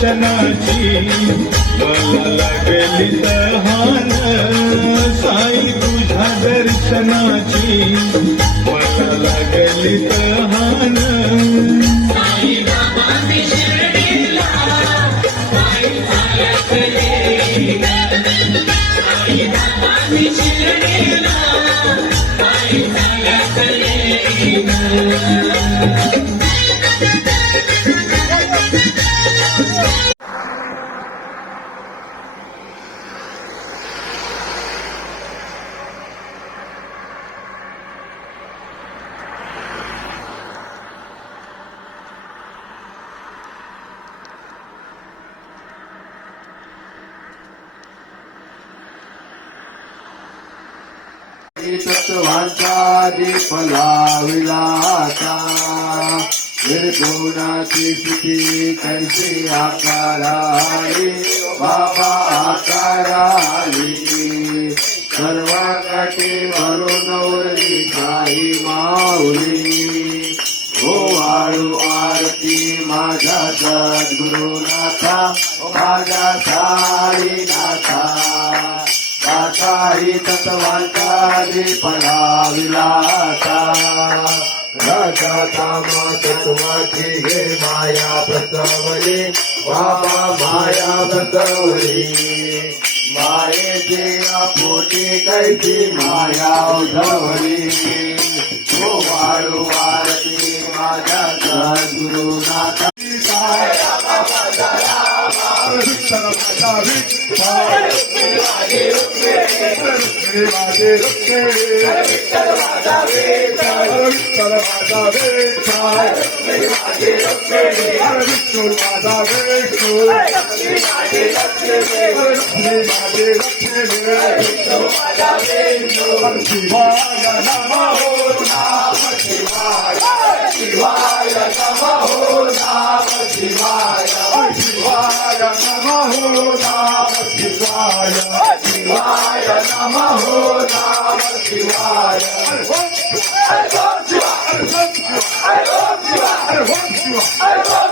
दर्शनाची मला लागली तहान साई तुझ्या दर्शनाची मला लागली तहान तत्वांचा दीप लाविलाता निर्गुणाची स्थिती कैसी आकाराली बाबा आकाराली सर्व कटी भरून उरली काही माऊली हो वाळू आरती माझ्या सद्गुरुनाथा माझ्या साईनाथा काही तत्वांचा दीप लाविलाता राजा तत्वाची हे माया बसवली बाबा माया बसवली मायेचे पोटी कैसी माया उधवली हो वाळू आरती माझ्या सद्गुरुनाथा I love you.